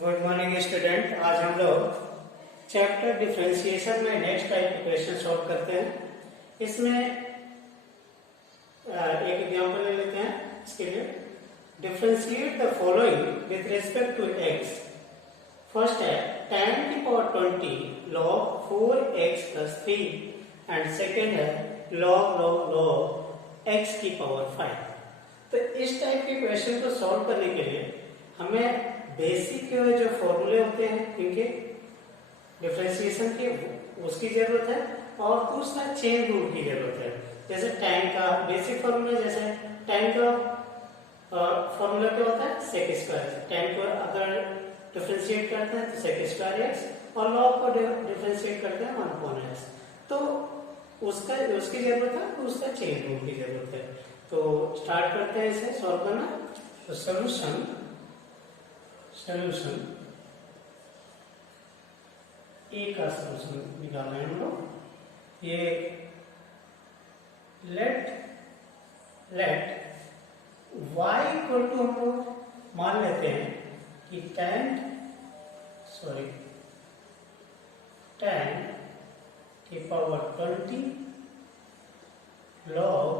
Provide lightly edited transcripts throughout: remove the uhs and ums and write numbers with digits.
Good morning student. आज हम लोग चैप्टर डिफरेंशिएशन में नेक्स्ट टाइप के क्वेश्चन सॉल्व करते हैं। इसमें एक एग्जांपल ले लेते हैं। इसके लिए differentiate the following with respect to x. First है tan की power 20 log 4x plus 3 and second है log x की पावर 5। तो इस टाइप के क्वेश्चन को सॉल्व करने के लिए हमें बेसिक जो फॉर्मूले होते हैं इनके डिफरेंशिएशन के उसकी जरूरत है, और दूसरा चेन रूल की जरूरत है। जैसे tan का बेसिक फॉर्मूला, जैसे tan का फॉर्मूला क्या होता है sec स्क्वायर। tan को अगर डिफरेंशिएट करते हैं तो sec स्क्वायर x, और log को डिफरेंशिएट करते हैं 1/x। तो उसकी जरूरत है, तो उसका चेन रूल की जरूरत है। तो स्टार्ट करते हैं इसे सॉल्व करना। तो सॉल्यूशन ए का सॉल्यूशन निकालना है हम लोग। ये लेट y इक्वल टू हम लोग मान लेते हैं कि tan की power 20 log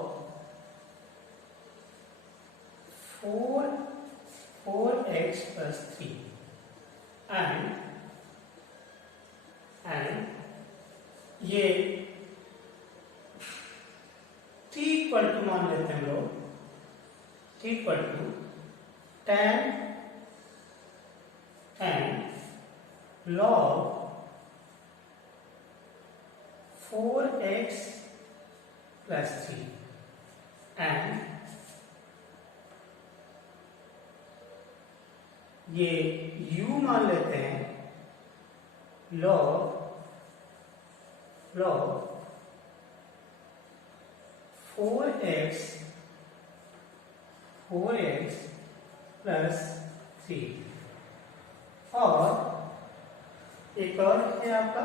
4x plus 3 and ये t इक्वल टू मान लेते हैं हम लोग, t equal to tan log 4x plus 3 and ये u मान लेते हैं log 4x plus 3, और एक और है आपका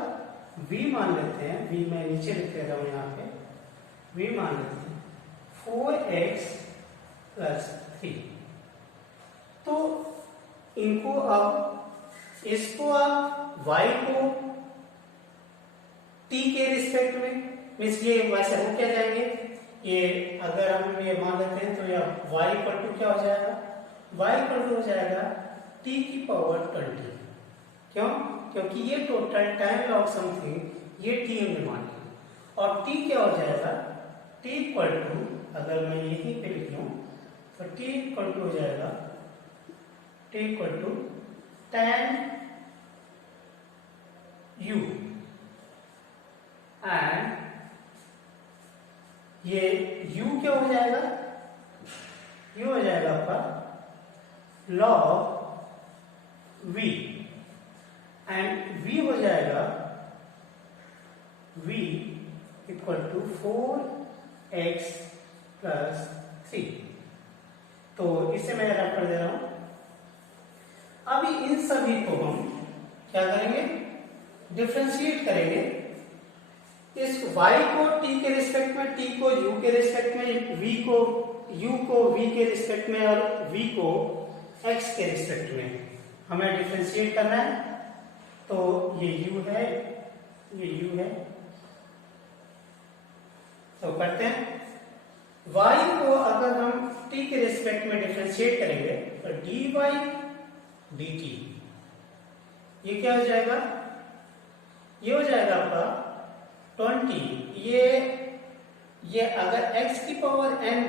v मान लेते हैं। v मैं नीचे लिख देता हूं यहाँ पे, v मान लेते हैं 4x plus 3। तो इनको अब इसको आप y को t के रिस्पेक्ट में मीन्स ये वैसे हो क्या जाएंगे, ये अगर हम ये मान लेते हैं तो ये y इक्वल टू क्या हो जाएगा, y इक्वल टू हो जाएगा t की पावर 20। क्यों? क्योंकि ये टोटल टाइम लॉग समथिंग ये t में मान लिया, और t क्या हो जाएगा, t इक्वल टू अगर मैं यहीं पे लिख लूं तो t इक्वल टू हो जाएगा t equal to tan u and ये u क्या हो जाएगा, u हो जाएगा आपका log v एंड v हो जाएगा v equal to 4x plus 3। तो इसे मैं रख कर दे रहा हूं। अभी इन सभी को हम क्या करेंगे, डिफरेंशिएट करेंगे। इस y को t के रिस्पेक्ट में, t को u के रिस्पेक्ट में, u को v के रिस्पेक्ट में, और v को x के रिस्पेक्ट में हमें डिफरेंशिएट करना है। तो ये u है, ये u है। तो करते हैं, y को अगर हम t के रिस्पेक्ट में डिफरेंशिएट करेंगे तो dy dt ये क्या हो जाएगा, ये हो जाएगा आपका 20। ये अगर x की पावर n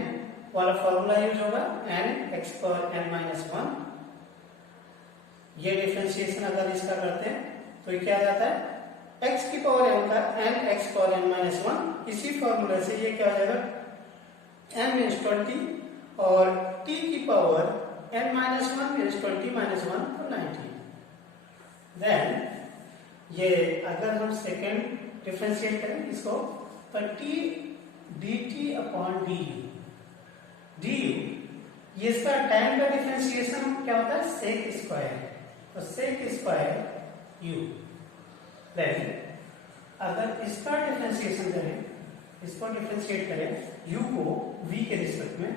वाला फॉर्मूला यूज होगा, n x power n minus 1, ये डिफरेंशिएशन अगर इसका करते हैं तो ये क्या आ जाता है x की पावर n का n x power n minus 1। इसी फॉर्मूले से ये क्या हो जाएगा n मीन्स 20 और t की power n minus 1 means 20 minus 1 तो 90। देन ये अगर हम सेकेंड डिफरेंशिएट करें इसको तो t dt अपॉन du ये इसका टाइम का डिफरेंशिएशन क्या होता है sec स्क्वायर, तो sec स्क्वायर u। देन अगर इसका डिफरेंशिएशन करें, इसको डिफरेंशिएट करें u को v के रिस्पेक्ट में,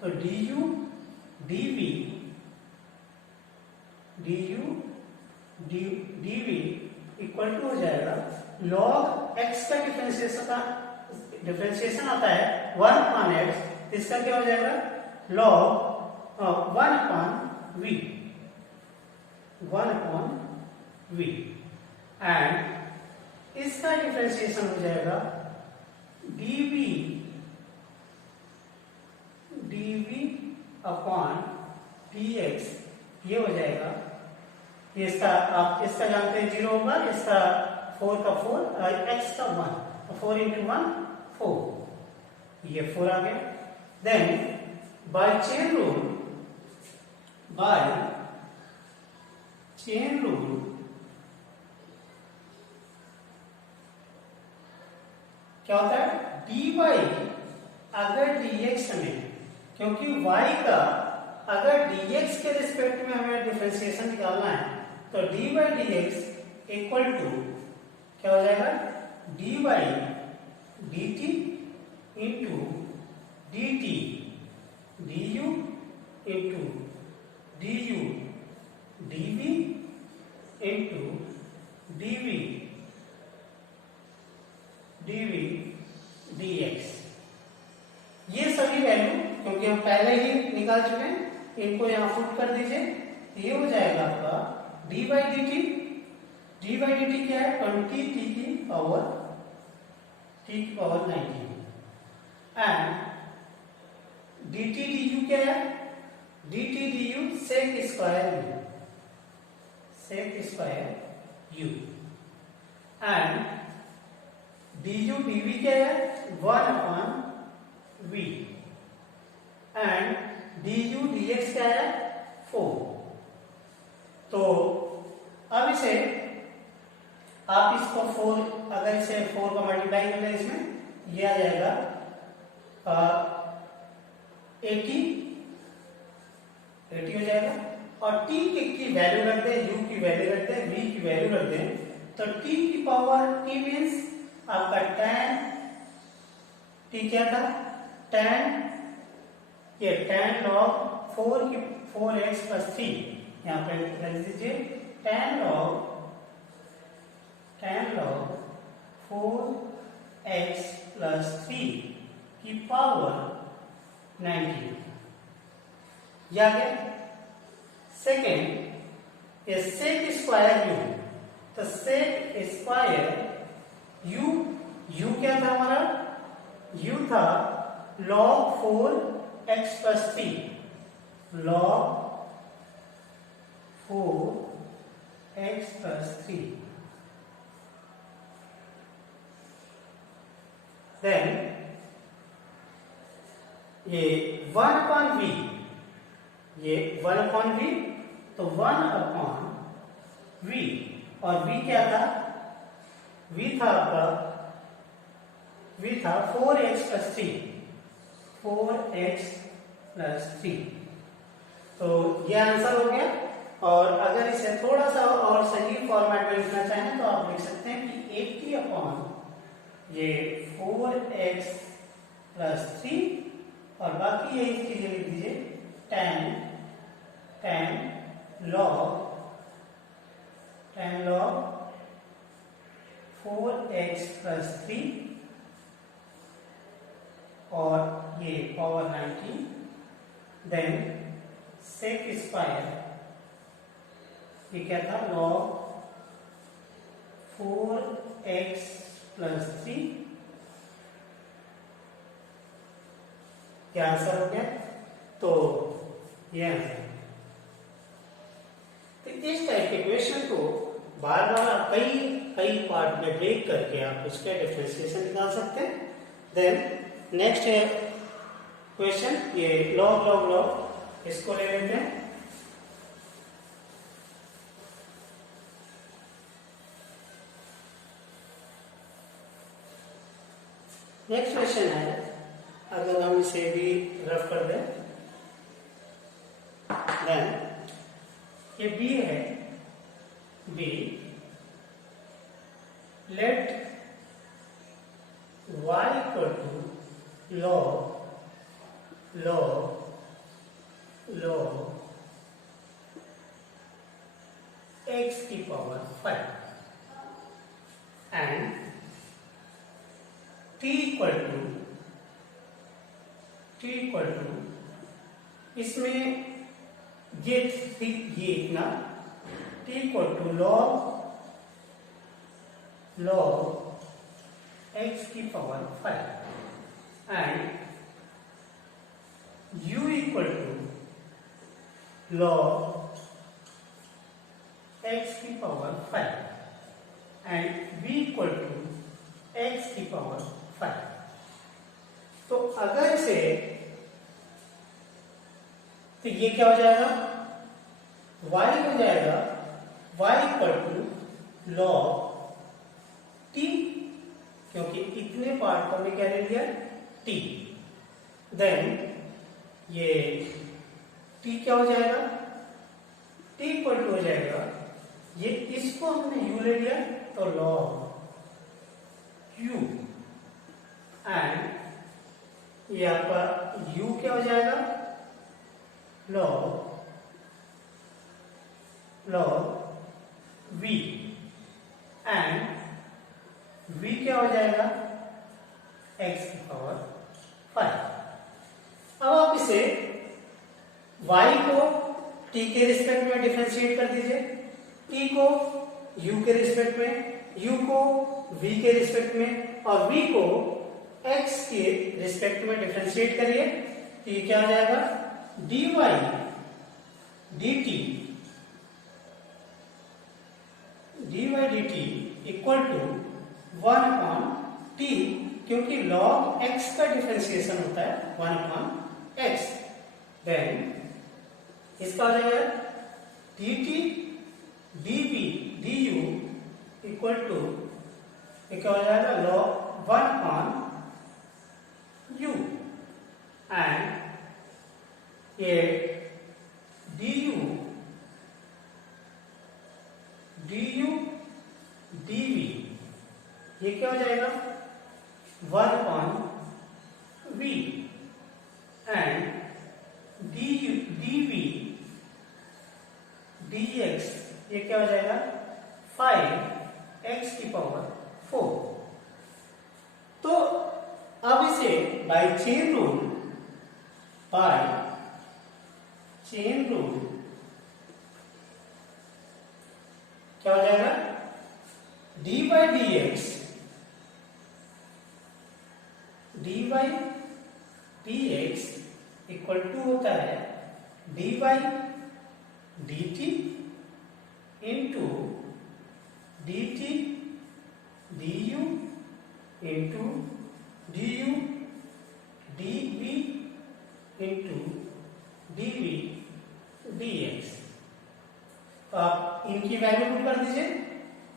तो du dv D U D V equal to हो जाएगा log x का डिफरेंशिएशन आता है 1 upon x, इसका क्या हो जाएगा log 1 upon v एंड इसका डिफरेंशिएशन हो जाएगा dv अपॉन dx, ये हो जाएगा। ये इसका आप इसका जानते हैं 0 होगा, इसका 4 का 4 x का 1, 4 into 1 4, ये 4 आ गया। देन बाय चेन रूल क्या होता है dy अगर dx में, क्योंकि y का अगर dx के रिस्पेक्ट में हमें डिफरेंशिएशन निकालना है तो dy dx इक्वल टू क्या हो जाएगा dy dt into dt du into du dv into dv dx। ये सभी वैल्यू क्योंकि हम पहले ही निकाल चुके हैं, इनको यहां पुट कर दीजिए। ये हो जाएगा आपका dy dt क्या है 20 t की पावर 19 एंड dt du क्या है dt du sec square u and du dv क्या है 1 upon v and du dx क्या है 4। तो अब इसे आप इसको 4, अगर इसे 4 का मल्टीप्लाई कर लें इसमें ये आ जाएगा 80 हो जाएगा। और t की वैल्यू रख दें, u की वैल्यू रख दें, v की वैल्यू रख दें, तो t की पावर t मीन्स आपका tan t क्या था tan log 4x plus 3, यहाँ पे रख दीजिए tan log 4x plus 3 की पावर 19, या क्या सेकेंड ये sec स्क्वायर u, तो sec स्क्वायर u क्या था हमारा u था log 4x plus 3 log 4x plus 3 then ये 1 upon v, ये 1 upon v, तो 1 upon v, और v क्या था v था आपका v था 4x plus 3 तो ये आंसर हो गया। और अगर इसे थोड़ा सा और सही फॉर्मेट में लिखना चाहें तो आप लिख सकते हैं कि 80 अपॉन ये 4x plus 3 और बाकी यही चीजें लिख दीजिए tan log 4x plus 3 और ये पावर 19, देन sec स्क्वायर ये क्या था log 4x plus 3, क्या आंसर हो गया। तो ये आंसर। तो इस टाइप के क्वेश्चन को बार बार कई पार्ट में ब्रेक करके आप उसके डिफरेंशिएशन निकाल सकते हैं। देन नेक्स्ट है क्वेश्चन ये लॉग इसको ले लेते हैं। नेक्स्ट क्वेश्चन है, अगर हम इसे भी रफ कर दें, देन ये b है, b let y equal to log x की power 5 and t equal to इसमें ये इतना t equal to log x की power 5 and u equal to log x की power 5 and v equal to x की power 5। तो अगर इसे तो ये क्या हो जाएगा, y हो जाएगा y equal to log t, क्योंकि इतने पार्ट को हमने क्या ले लिया t। देन ये t क्या हो जाएगा, t इक्वल टू हो जाएगा, ये इसको हमने u ले लिया तो log u एंड ये आपका u क्या हो जाएगा log v एंड v क्या हो जाएगा x की पावर 5। अब आप इसे y को t के रिस्पेक्ट में डिफरेंशिएट कर दीजिए, t को u के रिस्पेक्ट में, u को v के रिस्पेक्ट में और v को x के रिस्पेक्ट में डिफरेंशिएट करिए तो ये क्या हो जाएगा dy dt equal to 1/t, क्योंकि log x का डिफरेंशिएशन होता है 1/x। देन इसका हो जाएगा dt dv du equal to क्या हो जाएगा log 1/u एंड ये du dv ये क्या हो जाएगा 1/v एंड dv dx ये क्या हो जाएगा 5x की पावर 4। तो अब इसे बाय चेन रूल क्या हो जाएगा dy dx इक्वल टू होता है dy dt into dt du into du dv into dv dx। तो आप इनकी वैल्यू पुट कर दीजिए,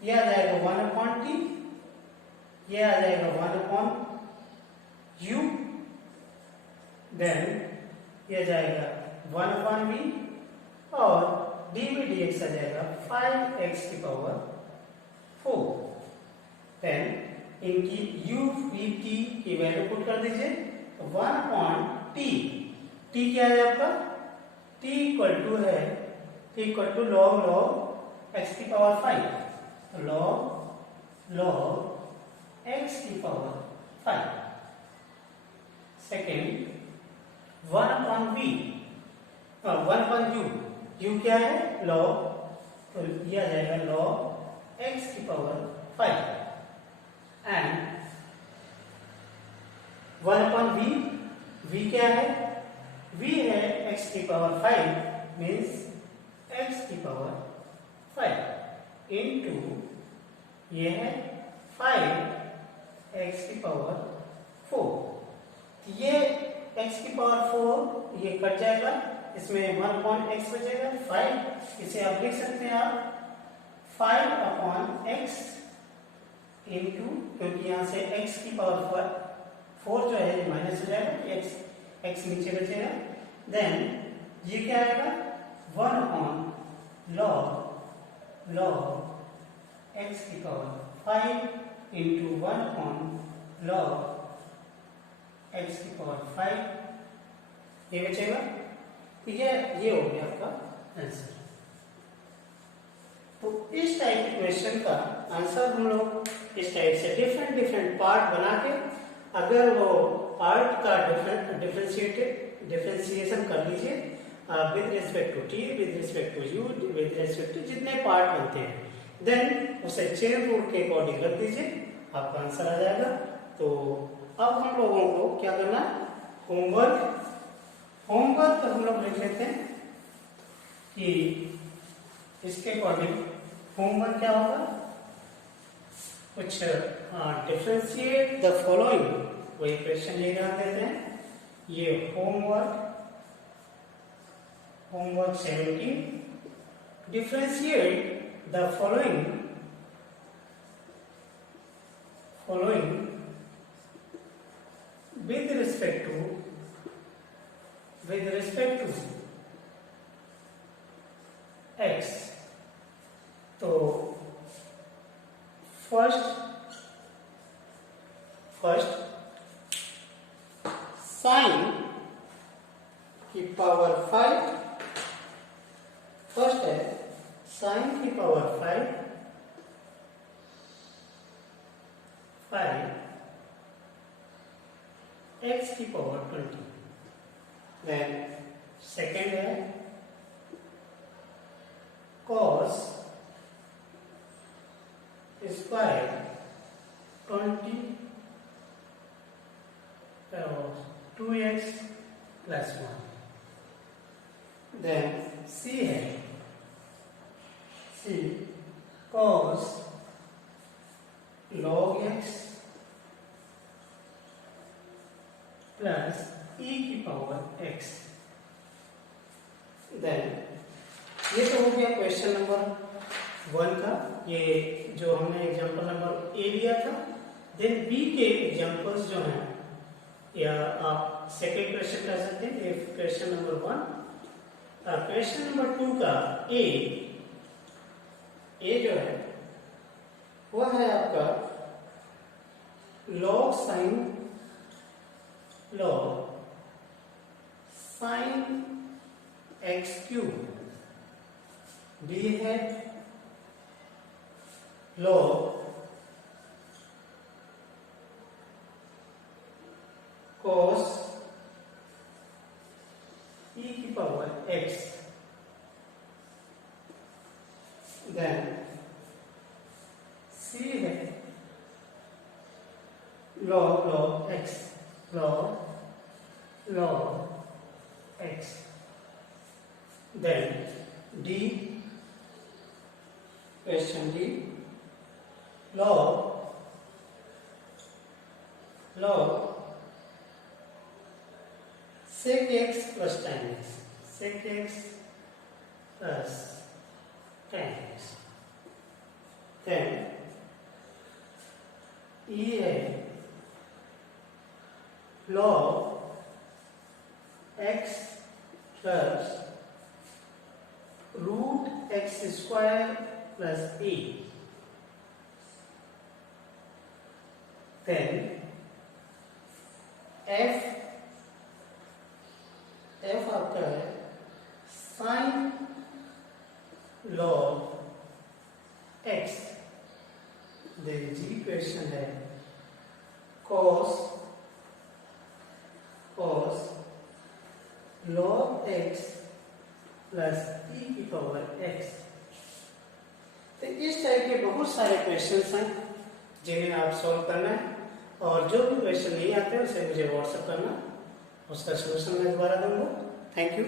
ये आ जाएगा 1/t, ये आ जाएगा 1/u, देन ये जाएगा 1/v और dv dx आ जाएगा 5x की पावर 4। देन इनकी u v t की वैल्यू पुट कर दीजिए तो 1/t, t क्या है आपका t इक्वल टू है log x की पावर 5, log x की power 5। Second 1/v 1/u, u क्या है log, तो ये आ जाएगा log x की पावर 5 एंड 1/v, v क्या है, v है x की पावर 5 मीन्स x की पावर 5 इंटू ये है 5x की पावर 4। ये x की पावर 4 ये कट जाएगा, इसमें 1/x बचेगा 5, इसे आप लिख सकते हैं आप 5/x इंटू, क्योंकि यहाँ से x की पावर 4 जो है माइनस हो जाएगा, x नीचे बचेगा। देन ये क्या आएगा 1/log x की पावर 5 इंटू 1/log x की पावर 5, ये बचेगा। ठीक है, ये हो गया आपका आंसर। तो इस टाइप के क्वेश्चन का आंसर हम लोग इस टाइप से डिफरेंट पार्ट बना के, अगर वो पार्ट का डिफरेंशिएशन कर लीजिए with respect to t, with respect to u, with respect to जितने पार्ट बनते हैं, देन उसे चेन रूल के अकॉर्डिंग रख दीजिए, आपका आंसर आ जाएगा। तो अब हम लोगों को क्या करना है, होमवर्क हम लोग लिख लेते हैं कि इसके अकॉर्डिंग होमवर्क क्या होगा, कुछ डिफरेंशिएट द फॉलोइंग, वही क्वेश्चन ये ध्यान देते हैं, ये homework 17, differentiate the following with respect to x। तो फर्स्ट साइन की पावर 5, फर्स्ट है साइन की पावर 5 x की पावर 20। देन सेकेंड है cos square 20 2x plus 1। Then c है c cos log x plus e की पावर x। देन ये तो हो गया क्वेश्चन नंबर 1 का, ये जो हमने एग्जांपल नंबर ए लिया था। देन बी के एग्जांपल्स जो हैं, या आप सेकेंड क्वेश्चन कर सकते हैं, ये क्वेश्चन नंबर 1। क्वेश्चन नंबर 2 का ए जो है वो है आपका log sin x cube. B है log cos e की पावर x। देन सी है log x x। Then D, question D log sec x plus tan x, sec x plus tan x। then e है log x plus root x square plus a। then f आपका है sin log x। then जी question है cos log x plus e की power x। तो इस type के बहुत सारे क्वेश्चंस हैं जिन्हें आप सॉल्व करना है, और जो भी क्वेश्चन नहीं आते उसे मुझे व्हाट्सएप करना, उसका सलूशन मैं दोबारा दूंगा। Thank you.